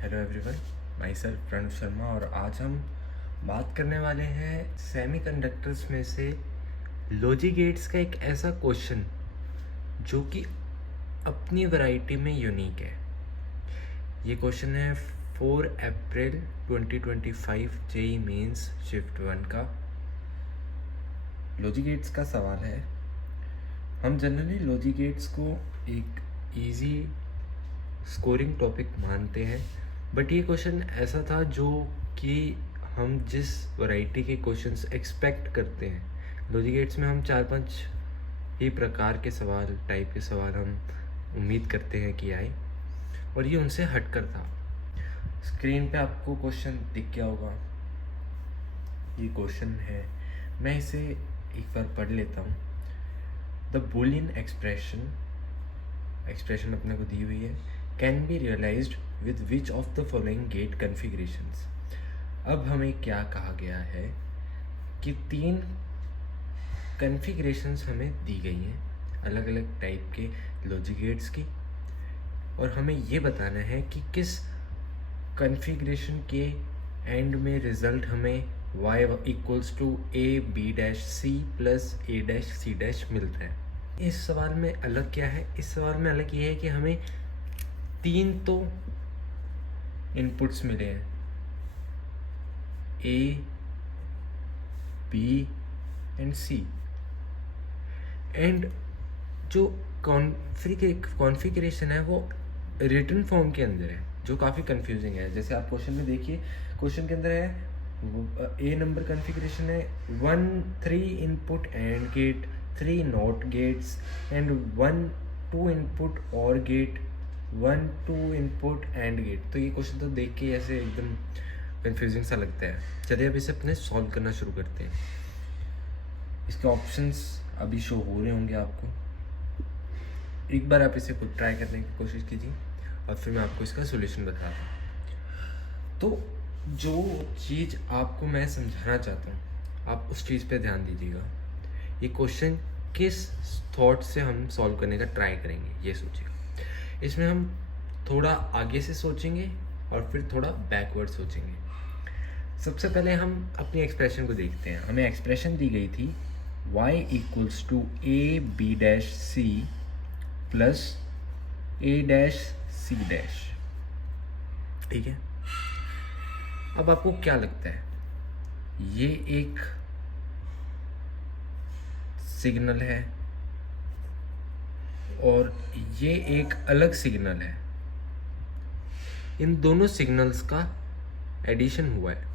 Hello everyone, myself Pranav Sharma और आज हम बात करने वाले हैं सेमीकंडक्टर्स में से लॉजिक गेट्स का एक ऐसा क्वेश्चन जो कि अपनी वैरायटी में यूनिक है। ये क्वेश्चन है 4 अप्रैल 2025 जेई मेंस शिफ्ट 1 का। लॉजिक गेट्स का सवाल है। हम जनरली लॉजिक गेट्स को एक इजी स्कोरिंग टॉपिक मानते हैं, बट ये क्वेश्चन ऐसा था जो कि हम जिस वैरायटी के क्वेश्चंस एक्सपेक्ट करते हैं, लॉजिक गेट्स में हम 4-5 ही प्रकार के सवाल टाइप के सवाल हम उम्मीद करते हैं कि आए, और ये उनसे हटकर था। स्क्रीन पे आपको क्वेश्चन दिख गया होगा। ये क्वेश्चन है, मैं इसे एक बार पढ़ लेता हूँ। द बूलियन एक्सप्रेशन अपने को दी हुई है, can be realized with which of the following gate configurations. अब हमें क्या कहा गया है कि 3 कन्फिग्रेशंस हमें दी गई हैं अलग अलग टाइप के लॉजिक गेट्स की, और हमें ये बताना है कि किस कन्फिग्रेशन के एंड में रिजल्ट हमें y equals to a(b'(c) plus a'(c') मिलता है। इस सवाल में अलग क्या है? इस सवाल में अलग ये है कि हमें 3 तो इनपुट्स मिले हैं, a, b and c, and जो कॉन्फ़िगरेशन है वो रिटन फॉर्म के अंदर है, जो काफ़ी कंफ्यूजिंग है। जैसे आप क्वेश्चन में देखिए, क्वेश्चन के अंदर है ए नंबर कॉन्फ़िगरेशन है 1-3 input and gate, 3 not gates AND 1-2 input और गेट, 1-2 इनपुट एंड गेट। तो ये क्वेश्चन तो देख के ऐसे एकदम कंफ्यूजिंग सा लगता है। चलिए अब इसे अपने सॉल्व करना शुरू करते हैं। इसके ऑप्शंस अभी शो हो रहे होंगे आपको। एक बार आप इसे खुद ट्राई करने की कोशिश कीजिए और फिर मैं आपको इसका सॉल्यूशन बताता हूँ। तो जो चीज़ आपको मैं समझाना चाहता हूँ, आप उस चीज़ पे ध्यान दीजिएगा। ये क्वेश्चन किस थॉट से हम सॉल्व करने का ट्राई करेंगे, ये सोचिएगा। इसमें हम थोड़ा आगे से सोचेंगे और फिर थोड़ा बैकवर्ड सोचेंगे। सबसे पहले हम अपनी एक्सप्रेशन को देखते हैं। हमें एक्सप्रेशन दी गई थी y equals to a(b'(c) plus a'(c'), ठीक है। अब आपको क्या लगता है, ये एक सिग्नल है और ये एक अलग सिग्नल है, इन दोनों सिग्नल्स का एडिशन हुआ है,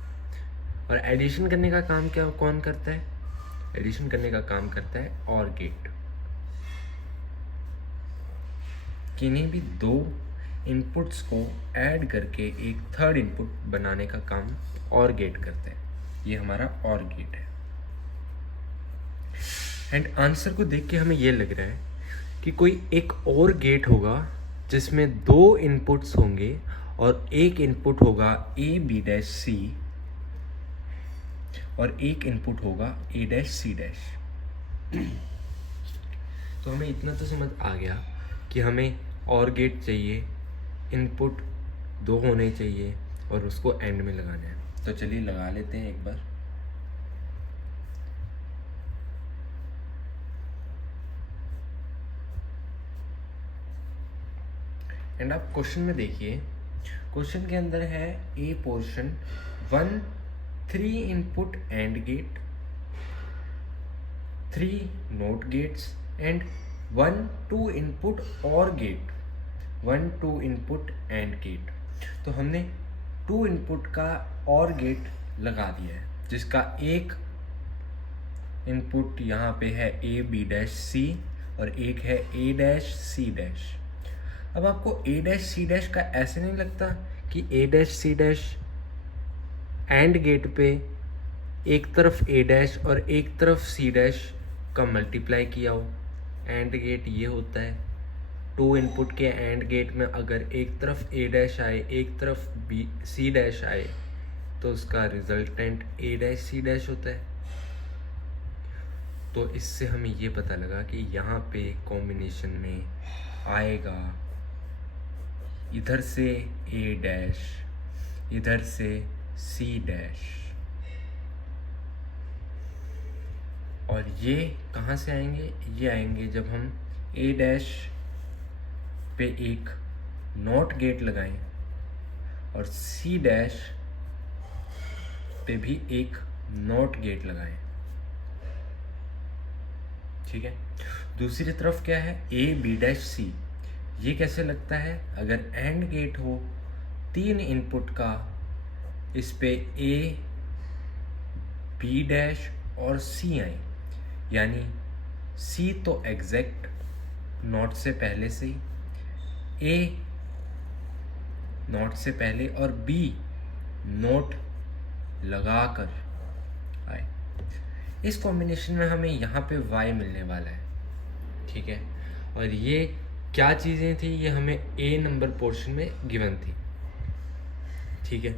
और एडिशन करने का काम क्या कौन करता है? एडिशन करने का काम करता है OR गेट। किन्हीं भी 2 इनपुट्स को ऐड करके एक थर्ड इनपुट बनाने का काम OR गेट करते हैं। ये हमारा OR गेट है। एंड आंसर को देख के हमें ये लग रहा है कि कोई एक और गेट होगा जिसमें 2 इनपुट्स होंगे और एक इनपुट होगा a(b'(c) और एक इनपुट होगा a'(c'). तो हमें इतना तो समझ आ गया कि हमें OR गेट चाहिए, इनपुट 2 होने चाहिए और उसको एंड में लगाना है। तो चलिए लगा लेते हैं एक बार। एंड आप क्वेश्चन में देखिए, क्वेश्चन के अंदर है a portion 1-3 input and gate, 3 NOT gates AND 1-2 input और गेट, 1-2 इनपुट एंड गेट। तो हमने 2 इनपुट का और गेट लगा दिया है, जिसका एक इनपुट यहाँ पे है a(b'(c) और एक है a'(c'). अब आपको a'(c') का ऐसे नहीं लगता कि a'(c') एंड गेट पे एक तरफ a' और एक तरफ c' का मल्टीप्लाई किया हो? एंड गेट ये होता है, 2 इनपुट के एंड गेट में अगर एक तरफ a' आए एक तरफ c' आए तो उसका रिजल्टेंट a'(c') होता है। तो इससे हमें ये पता लगा कि यहाँ पे कॉम्बिनेशन में आएगा इधर से ए डैश, इधर से सी डैश, और ये कहाँ से आएंगे? ये आएंगे जब हम ए डैश पे एक नॉट गेट लगाएं और सी डैश पे भी एक नॉट गेट लगाएं। ठीक है। दूसरी तरफ क्या है? ए बी डैश सी। ये कैसे लगता है? अगर एंड गेट हो 3 इनपुट का, इस पे ए बी डैश और सी आए, यानी सी तो एग्जैक्ट नॉट से पहले से ही, ए नॉट से पहले और बी नोट लगाकर आए। इस कॉम्बिनेशन में हमें यहाँ पे y मिलने वाला है। ठीक है। और ये क्या चीज़ें थी? ये हमें a नंबर पोर्शन में गिवन थी। ठीक है।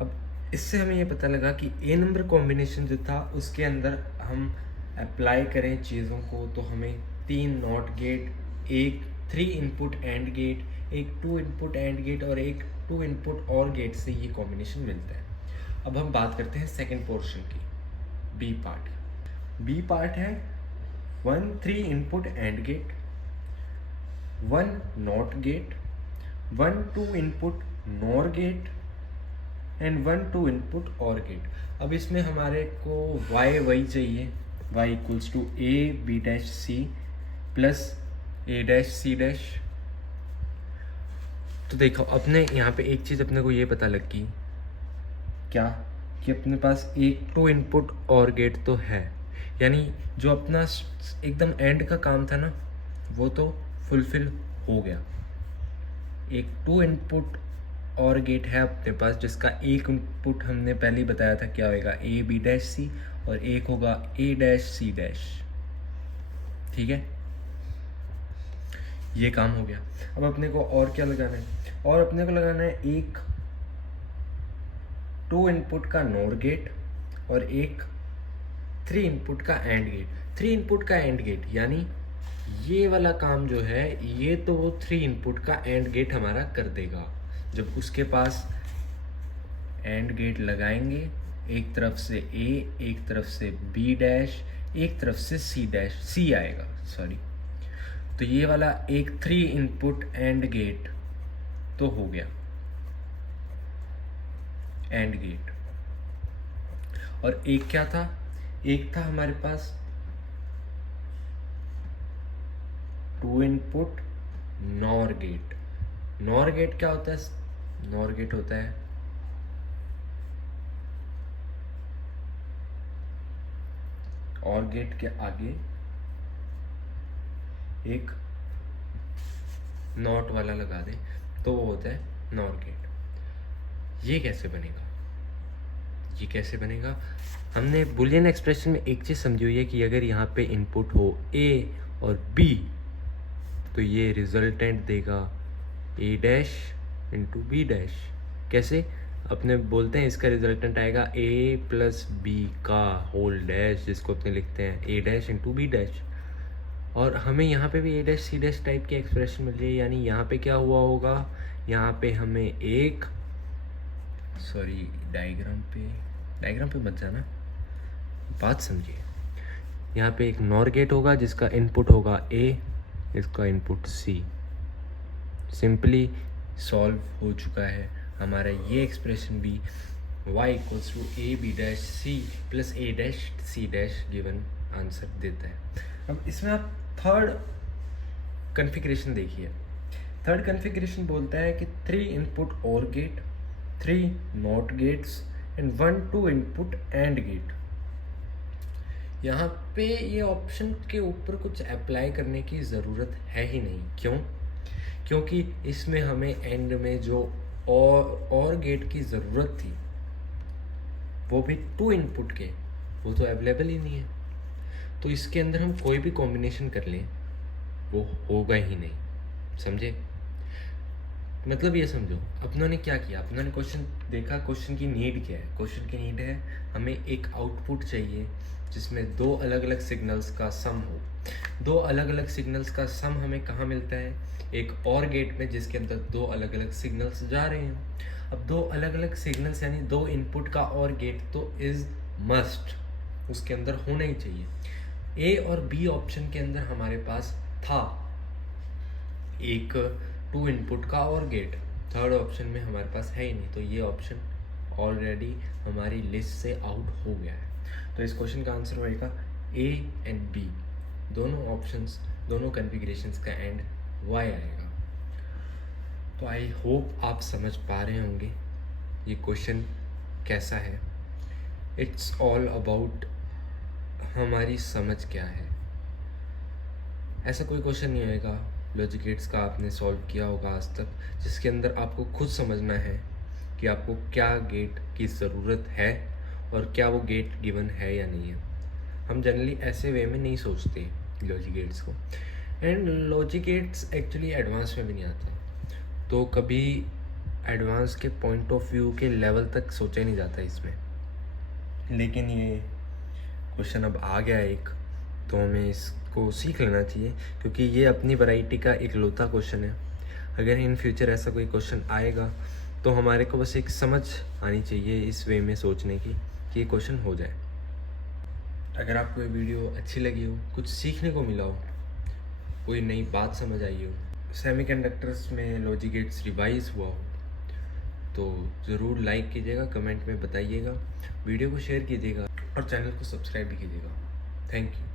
अब इससे हमें ये पता लगा कि a नंबर कॉम्बिनेशन जो था उसके अंदर हम अप्लाई करें चीज़ों को तो हमें 3 नॉट गेट, एक 3 इनपुट एंड गेट, एक 2 इनपुट एंड गेट और एक 2 इनपुट और गेट से ये कॉम्बिनेशन मिलता है। अब हम बात करते हैं सेकंड पोर्शन की, बी पार्ट। बी पार्ट है 1 3 input and gate, 1 not gate, 1 2 input nor gate and 1 2 input और गेट। अब इसमें हमारे को y वही चाहिए, y equals to A B dash C plus A dash C dash. तो देखो अपने यहाँ पे एक चीज़ अपने को ये पता लगी, क्या? कि अपने पास एक 2 इनपुट और गेट तो है, यानी जो अपना एकदम एंड का काम था ना वो तो फुलफिल हो गया। एक 2 इनपुट और गेट है अपने पास जिसका एक इनपुट हमने पहले ही बताया था क्या होगा, ए बी डैश सी, और एक होगा ए डैश सी डैश। ठीक है, ये काम हो गया। अब अपने को और क्या लगाना है? और अपने को लगाना है एक 2 इनपुट का नॉर गेट और एक 3 इनपुट का एंड गेट। 3 इनपुट का एंड गेट यानी ये वाला काम जो है ये तो वो 3 इनपुट का एंड गेट हमारा कर देगा। जब उसके पास एंड गेट लगाएंगे, एक तरफ से ए, एक तरफ से बी डैश, एक तरफ से सी डैश, सी आएगा सॉरी, तो ये वाला एक 3 इनपुट एंड गेट तो हो गया एंड गेट। और एक क्या था? एक था हमारे पास 2 input nor gate. Nor gate क्या होता है? नॉर गेट होता है और गेट के आगे एक नॉट वाला लगा दें तो वो होता है नॉर गेट। ये कैसे बनेगा? ये कैसे बनेगा? हमने बुलियन एक्सप्रेशन में एक चीज़ समझी हुई है कि अगर यहाँ पे इनपुट हो ए और बी तो ये रिजल्टेंट देगा ए डैश इंटू बी डैश। कैसे? अपने बोलते हैं इसका रिजल्टेंट आएगा ए प्लस बी का होल डैश, जिसको अपने लिखते हैं ए डैश इंटू बी डैश। और हमें यहाँ पे भी ए डैश सी डैश टाइप की एक्सप्रेशन मिल रही है, यानी यहाँ पे क्या हुआ होगा? यहाँ पे हमें एक सॉरी डायग्राम पे मत जाना, बात समझिए। यहाँ पे एक नॉर गेट होगा जिसका इनपुट होगा ए, इसका इनपुट सी। सिंपली सॉल्व हो चुका है हमारा ये एक्सप्रेशन भी। y equals to A B dash C plus A dash C dash given answer देता है। अब इसमें आप थर्ड कॉन्फ़िगरेशन देखिए। थर्ड कॉन्फ़िगरेशन बोलता है कि 3 इनपुट और gate, 3 not gates and 1 2 input and gate. यहाँ पे ये ऑप्शन के ऊपर कुछ अप्लाई करने की ज़रूरत है ही नहीं। क्यों? क्योंकि इसमें हमें एंड में जो और गेट की ज़रूरत थी वो भी 2 इनपुट के, वो तो अवेलेबल ही नहीं है। तो इसके अंदर हम कोई भी कॉम्बिनेशन कर लें वो होगा ही नहीं, समझे? मतलब ये समझो, अपनों ने क्या किया, अपनों ने क्वेश्चन देखा, क्वेश्चन की नीड क्या है। क्वेश्चन की नीड है हमें एक आउटपुट चाहिए जिसमें दो अलग अलग सिग्नल्स का सम हो। दो अलग अलग सिग्नल्स का सम हमें कहाँ मिलता है, एक और गेट में जिसके अंदर दो अलग अलग सिग्नल्स जा रहे हैं। अब दो अलग अलग सिग्नल्स यानी दो इनपुट का और गेट तो इज़ मस्ट, उसके अंदर होना ही चाहिए। ए और बी ऑप्शन के अंदर हमारे पास था एक 2 इनपुट का और गेट, थर्ड ऑप्शन में हमारे पास है ही नहीं, तो ये ऑप्शन ऑलरेडी हमारी लिस्ट से आउट हो गया है। तो इस क्वेश्चन का आंसर होएगा ए एंड बी, दोनों ऑप्शंस, दोनों कन्फिग्रेशंस का एंड वाई आएगा। तो आई होप आप समझ पा रहे होंगे ये क्वेश्चन कैसा है। इट्स ऑल अबाउट हमारी समझ क्या है। ऐसा कोई क्वेश्चन नहीं होएगा लॉजिक गेट्स का आपने सॉल्व किया होगा आज तक जिसके अंदर आपको खुद समझना है कि आपको क्या गेट की ज़रूरत है और क्या वो गेट गिवन है या नहीं है। हम जनरली ऐसे वे में नहीं सोचते लॉजिक गेट्स को, and logic gates actually advance में भी नहीं आता, तो कभी एडवांस के पॉइंट ऑफ व्यू के लेवल तक सोचा ही नहीं जाता इसमें। लेकिन ये क्वेश्चन अब आ गया एक, तो हमें इसको सीख लेना चाहिए क्योंकि ये अपनी वैरायटी का इकलौता क्वेश्चन है। अगर इन फ्यूचर ऐसा कोई क्वेश्चन आएगा तो हमारे को बस एक समझ आनी चाहिए इस वे में सोचने की कि ये क्वेश्चन हो जाए। अगर आपको ये वीडियो अच्छी लगी हो, कुछ सीखने को मिला हो, कोई नई बात समझ आई हो, सेमीकंडक्टर्स में लॉजिक गेट्स रिवाइज हुआ हो, तो ज़रूर लाइक कीजिएगा, कमेंट में बताइएगा, वीडियो को शेयर कीजिएगा और चैनल को सब्सक्राइब भी कीजिएगा। Thank you.